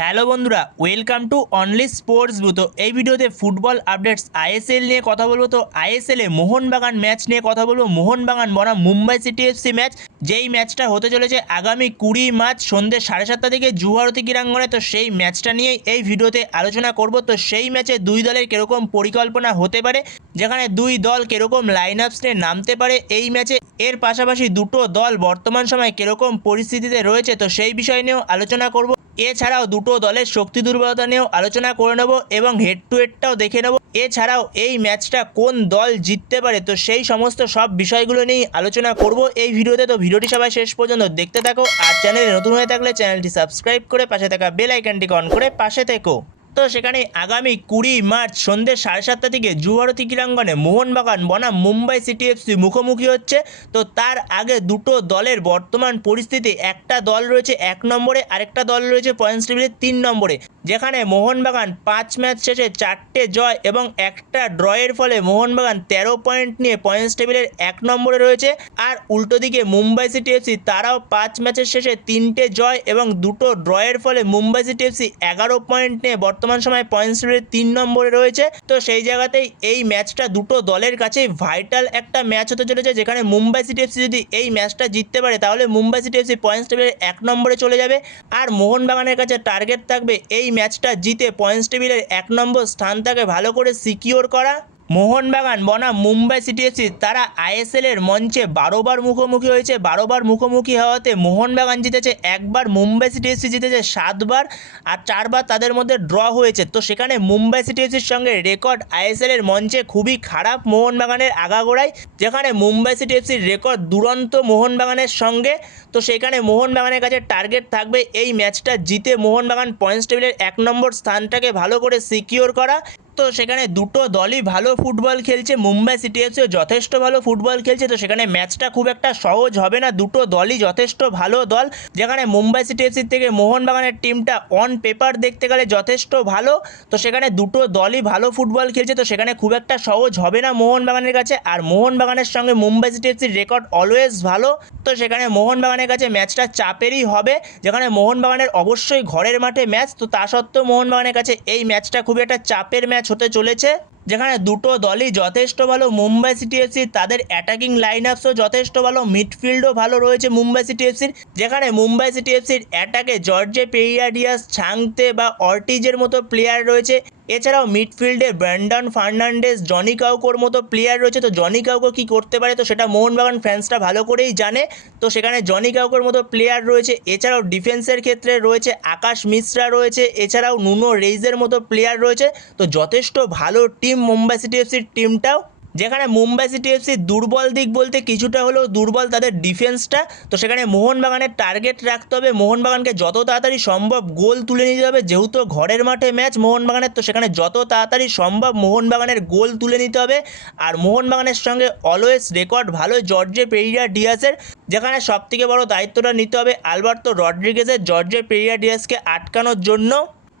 Hello বন্ধুরা, welcome to only sports blue. তো এই ভিডিওতে ফুটবল আপডেটস আইএসএল নিয়ে কথা বলবো। তো আইএসএলে মোহনবাগান ম্যাচ নিয়ে কথা বলবো। মোহনবাগান বনাম মুম্বাই সিটি এফসি ম্যাচ, যেই ম্যাচটা হতে চলেছে আগামী 20 মার্চ সন্ধ্যে 7:30 থেকে জুহারতি ক্রীড়াঙ্গনে। তো সেই ম্যাচটা নিয়েই এই ভিডিওতে আলোচনা করব। তো সেই ম্যাচে দুই দলের কীরকম পরিকল্পনা হতে পারে, যেখানে দুই দল কীরকম লাইন আপস নিয়ে নামতে পারে এই ম্যাচে, এর পাশাপাশি দুটো দল বর্তমান সময়ে কীরকম পরিস্থিতিতে রয়েছে, তো সেই বিষয় নিয়েও আলোচনা করব। এছাড়াও দুটো দলের শক্তি দুর্বলতা নিয়েও আলোচনা করে নেব এবং হেড টু হেডটাও দেখে নেব। এছাড়াও এই ম্যাচটা কোন দল জিততে পারে, তো সেই সমস্ত সব বিষয়গুলো নিয়েই আলোচনা করব এই ভিডিওতে। তো ভিডিওটি সবাই শেষ পর্যন্ত দেখতে থাকো, আর চ্যানেলে নতুন হয়ে থাকলে চ্যানেলটি সাবস্ক্রাইব করে পাশে থাকা বেল আইকনটিকে অন করে পাশে থেকো। তো সেখানে আগামী 20 মার্চ সন্ধ্যে 7:30 থেকে জুহারতি ক্রীড়াঙ্গনে মোহনবাগান বনাম মুম্বাই সিটি এফসি মুখোমুখি হচ্ছে। তো তার আগে দুটো দলের বর্তমান পরিস্থিতি, একটা দল রয়েছে 1 নম্বরে, আরেকটা দল রয়েছে পয়েন্টস টেবিলের 3 নম্বরে। যেখানে মোহনবাগান 5 ম্যাচ শেষে 4টে জয় এবং একটা ড্রয়ের ফলে মোহনবাগান 13 পয়েন্ট নিয়ে পয়েন্টস টেবিলের 1 নম্বরে রয়েছে। আর উল্টো দিকে মুম্বাই সিটি এফসি, তারাও 5 ম্যাচের শেষে 3টে জয় এবং দুটো ড্রয়ের ফলে মুম্বাই সিটি এফসি 11 পয়েন্ট নিয়ে বর্তমান সময় পয়েন্টস টেবিলের 3 নম্বরে রয়েছে। তো সেই জায়গাতেই এই ম্যাচটা দুটো দলের কাছেই ভাইটাল একটা ম্যাচ হতে চলেছে, যেখানে মুম্বাই সিটি এফসি যদি এই ম্যাচটা জিততে পারে তাহলে মুম্বাই সিটি এফসি পয়েন্টস টেবিলের 1 নম্বরে চলে যাবে। আর মোহনবাগানের কাছে টার্গেট থাকবে এই ম্যাচটা জিতে পয়েন্টস টেবিলের 1 নম্বর স্থানটাকে ভালো করে সিকিওর করা। মোহনবাগান বনাম মুম্বাই সিটি এফসি, তারা আইএসএল এর মঞ্চে 12বার মুখোমুখি হয়েছে। 12বার মুখোমুখি হওয়াতে মোহনবাগান জিতেছে একবার, মুম্বাই সিটি এফসি জিতেছে 7বার, আর 4বার তাদের মধ্যে ড্র হয়েছে। তো সেখানে মুম্বাই সিটি এফসির সঙ্গে রেকর্ড আইএসএল এর মঞ্চে খুবই খারাপ মোহনবাগানের আগাগোড়ায়, যেখানে মুম্বাই সিটি এফসির রেকর্ড দুরন্ত মোহনবাগানের সঙ্গে। তো সেখানে মোহনবাগানের কাছে টার্গেট থাকবে এই ম্যাচটা জিতে মোহনবাগান পয়েন্টস টেবিলের 1 নম্বর স্থানটাকে ভালো করে সিকিওর করা। তো সেখানে দুটো দলই ভালো ফুটবল খেলছে, মুম্বাই সিটি এফসিও যথেষ্ট ভালো ফুটবল খেলছে। তো সেখানে ম্যাচটা খুব একটা সহজ হবে না, দুটো দলই যথেষ্ট ভালো দল। যেখানে মুম্বাই সিটি এফসির থেকে মোহনবাগানের টিমটা অন পেপার দেখতে গেলে যথেষ্ট ভালো। তো সেখানে দুটো দলই ভালো ফুটবল খেলছে, তো সেখানে খুব একটা সহজ হবে না মোহনবাগানের কাছে। আর মোহনবাগানের সঙ্গে মুম্বাই সিটি এফসির রেকর্ড অলওয়েজ ভালো। তো সেখানে মোহনবাগানের কাছে ম্যাচটা চাপেরই হবে, যেখানে মোহনবাগানের অবশ্যই ঘরের মাঠে ম্যাচ। তো তা সত্ত্বেও মোহনবাগানের কাছে এই ম্যাচটা খুবই একটা চাপের ম্যাচ হতে চলেছে, যেখানে দুটো দলই যথেষ্ট ভালো। মুম্বাই সিটি এফসি তাদের অ্যাটাকিং লাইন আপসও যথেষ্ট ভালো, মিডফিল্ডও ভালো রয়েছে মুম্বাই সিটি এফসির। যেখানে মুম্বাই সিটি এফসির অ্যাটাকে জর্জে পেরিয়াডিয়াস, ছাংতে বা অর্টিজের মতো প্লেয়ার রয়েছে। এছাড়াও মিডফিল্ডে ব্র্যান্ডন ফার্নান্ডেজ, জনি কাউকোর মতো প্লেয়ার রয়েছে। তো জনি কাউকো কী করতে পারে, তো সেটা মোহনবাগান ফ্যান্সরা ভালো করেই জানে। তো সেখানে জনি কাউকোর মতো প্লেয়ার রয়েছে। এছাড়াও ডিফেন্সের ক্ষেত্রে রয়েছে আকাশ মিশ্রা রয়েছে, এছাড়াও নুনো রেইজের মতো প্লেয়ার রয়েছে। তো যথেষ্ট ভালো টিম মুম্বাই সিটি এফসির টিমটাও। যেখানে মুম্বাই সিটি এফসির দুর্বল দিক বলতে কিছুটা হলেও দুর্বল তাদের ডিফেন্সটা। তো সেখানে মোহনবাগানের টার্গেট রাখতে হবে, মোহনবাগানকে যত তাড়াতাড়ি সম্ভব গোল তুলে নিতে হবে। যেহেতু ঘরের মাঠে ম্যাচ মোহনবাগানের, তো সেখানে যত তাড়াতাড়ি সম্ভব মোহনবাগানের গোল তুলে নিতে হবে। আর মোহনবাগানের সঙ্গে অলওয়েজ রেকর্ড ভালো জর্জে পেরিয়া ডিয়াসের, যেখানে সবথেকে বড় দায়িত্বটা নিতে হবে আলবার্তো রড্রিগেজের, জর্জে পেরিয়া ডিয়াসকে আটকানোর জন্য।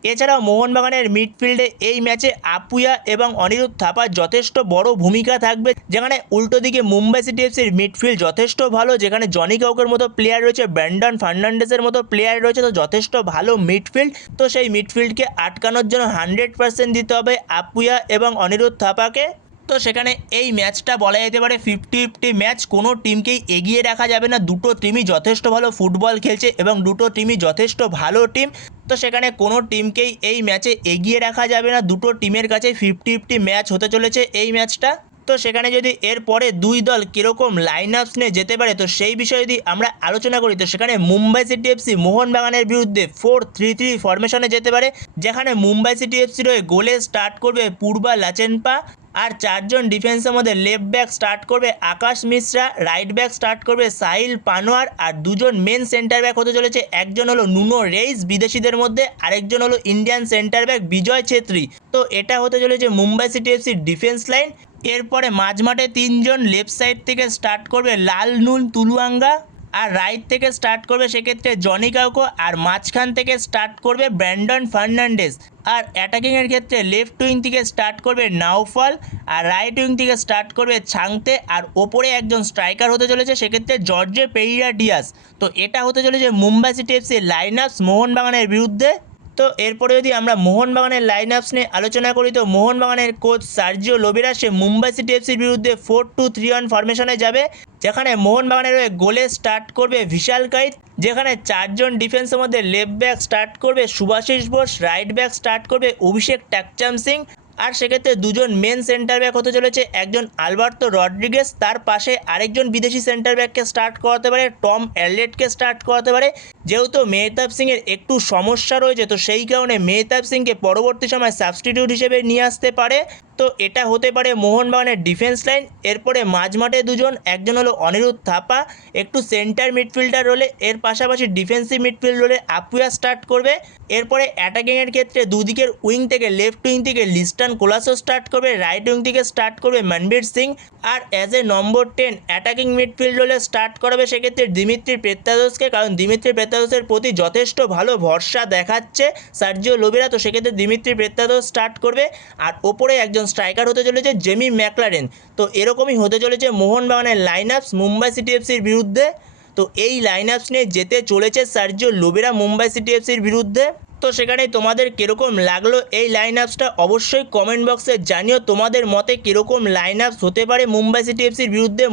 এছাড়াও মোহনবাগানের মিডফিল্ডে এই ম্যাচে আপুয়া এবং অনিরুদ্ধ থাপার যথেষ্ট বড় ভূমিকা থাকবে। যেখানে উল্টো দিকে মুম্বাই সিটি এফসির মিডফিল্ড যথেষ্ট ভালো, যেখানে জনি কাউকের মতো প্লেয়ার রয়েছে, ব্র্যান্ডন ফার্নান্ডেজের মতো প্লেয়ার রয়েছে। তো যথেষ্ট ভালো মিডফিল্ড। তো সেই মিডফিল্ডকে আটকানোর জন্য 100% দিতে হবে আপুয়া এবং অনিরুদ্ধ থাপাকে। তো সেখানে এই ম্যাচটা বলা যেতে পারে 50-50 ম্যাচ, কোনো টিমকেই এগিয়ে রাখা যাবে না। দুটো টিমই যথেষ্ট ভালো ফুটবল খেলছে এবং দুটো টিমই যথেষ্ট ভালো টিম। তো সেখানে কোনো টিমকেই এই ম্যাচে এগিয়ে রাখা যাবে না, দুটো টিমের কাছে 50-50 ম্যাচ হতে চলেছে এই ম্যাচটা। তো সেখানে যদি এরপরে দুই দল কীরকম লাইন আপস নিয়ে যেতে পারে, তো সেই বিষয়ে যদি আমরা আলোচনা করি, তো সেখানে মুম্বাই সিটি এফসি মোহনবাগানের বিরুদ্ধে 4-3-3 ফরমেশনে যেতে পারে। যেখানে মুম্বাই সিটি এফসির হয়ে গোলে স্টার্ট করবে পূর্বা লাচেনপা, আর 4জন ডিফেন্সের মধ্যে লেফট ব্যাক স্টার্ট করবে আকাশ মিশ্রা, রাইট ব্যাক স্টার্ট করবে সাহিল পানোয়ার, আর দুজন মেন সেন্টার ব্যাক হতে চলেছে। একজন হলো নুনো রেইস বিদেশিদের মধ্যে, আরেকজন হলো ইন্ডিয়ান সেন্টার ব্যাক বিজয় ছেত্রী। তো এটা হতে চলেছে মুম্বাই সিটি এফসির ডিফেন্স লাইন। এরপরে মাঝমাঠে 3জন লেফট সাইড থেকে স্টার্ট করবে লাল নুন তুলুয়াঙ্গা, আর রাইট থেকে স্টার্ট করবে সেক্ষেত্রে জনি কাউকো, আর মাঝখান থেকে স্টার্ট করবে ব্র্যান্ডন ফার্নান্ডেজ। আর অ্যাটাকিংয়ের ক্ষেত্রে লেফট উইং থেকে স্টার্ট করবে নাওফল, আর রাইট উইং থেকে স্টার্ট করবে ছাংতে, আর ওপরে একজন স্ট্রাইকার হতে চলেছে সেক্ষেত্রে জর্জে পেরিয়া ডিয়াস। তো এটা হতে চলেছে মুম্বাই সিটি এফসি লাইন আপস মোহনবাগানের বিরুদ্ধে। তো এরপরে যদি আমরা মোহনবাগানের লাইন আপস নিয়ে আলোচনা করি, তো মোহনবাগানের কোচ সার্জিও লোবেরা সে মুম্বাই সিটি এফসির বিরুদ্ধে 4-2-3-1 ফরমেশনে যাবে, যেখানে মোহনবাগানের হয়ে গোলে স্টার্ট করবে ভিশাল কাইত, যেখানে 4জন ডিফেন্সের মধ্যে লেফট ব্যাক স্টার্ট করবে Subhasis Bose, right back start করবে অভিষেক টাকচাম সিং, আর সেক্ষেত্রে দুজন মেন সেন্টার ব্যাক হতে চলেছে, একজন আলবার্তো রড্রিগেস, তার পাশে আরেকজন বিদেশি সেন্টার ব্যাককে স্টার্ট করাতে পারে, টম এরলেটকে স্টার্ট করাতে পারে। যেহেতু মেহতাব সিংয়ের একটু সমস্যা রয়েছে, তো সেই কারণে মেহতাব সিংকে পরবর্তী সময় সাবস্টিটিউট হিসেবে নিয়ে আসতে পারে। তো এটা হতে পারে মোহনবাগানের ডিফেন্স লাইন। এরপরে মাঝমাঠে দুজন, একজন হলো অনিরুদ্ধ থাপা একটু সেন্টার মিডফিল্ডার রোলে, এর পাশাপাশি ডিফেন্সিভ মিডফিল্ড রোলে আপুয়া স্টার্ট করবে। এরপরে অ্যাটাকিংয়ের ক্ষেত্রে দুদিকের উইং থেকে লেফট উইং থেকে লিস্টান কোলাসো স্টার্ট করবে, রাইট উইং থেকে স্টার্ট করবে মনবীর সিং, আর as a number 10 attacking midfield রোলে স্টার্ট করাবে সেক্ষেত্রে দিমিত্রি পেত্রাদোসকে, কারণ দিমিত্রি পেত্রাদোসের প্রতি যথেষ্ট ভালো ভরসা দেখাচ্ছে সার্জিও লোবেরা, তো সেক্ষেত্রে দিমিত্রি পেত্রাদোস স্টার্ট করবে। আর ওপরে একজন স্ট্রাইকার হতে চলেছে জেমি ম্যাকলারেন। তো এরকমই হতে চলেছে মোহনবাগানের লাইন আপস মুম্বাই সিটি এফসির বিরুদ্ধে। তো এই লাইন আপস নিয়ে যেতে চলেছে সার্জিও লোবেরা মুম্বাই সিটি এফসির বিরুদ্ধে। তো সেখানে তোমাদের কীরকম লাগলো এই লাইন আপসটা অবশ্যই কমেন্ট বক্সে জানিও। তোমাদের মতে কীরকম লাইন আপস হতে পারে মুম্বাই সিটি এফসির বিরুদ্ধে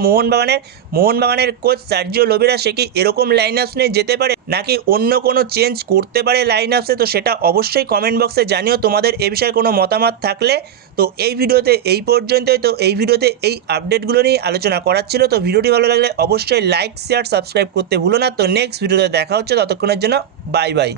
মোহনবাগানের কোচ সার্জিও লোবেরা সে কি এরকম লাইন আপস নিয়ে যেতে পারে, নাকি অন্য কোনো চেঞ্জ করতে পারে লাইন আপসে? তো সেটা অবশ্যই কমেন্ট বক্সে জানিও তোমাদের এ বিষয়ে কোনো মতামত থাকলে। তো এই ভিডিওতে এই পর্যন্তই। তো এই ভিডিওতে এই আপডেটগুলো নিয়ে আলোচনা করার ছিল। তো ভিডিওটি ভালো লাগলে অবশ্যই লাইক শেয়ার সাবস্ক্রাইব করতে ভুলো না। তো নেক্সট ভিডিওতে দেখা হচ্ছে, ততক্ষণের জন্য বাই বাই।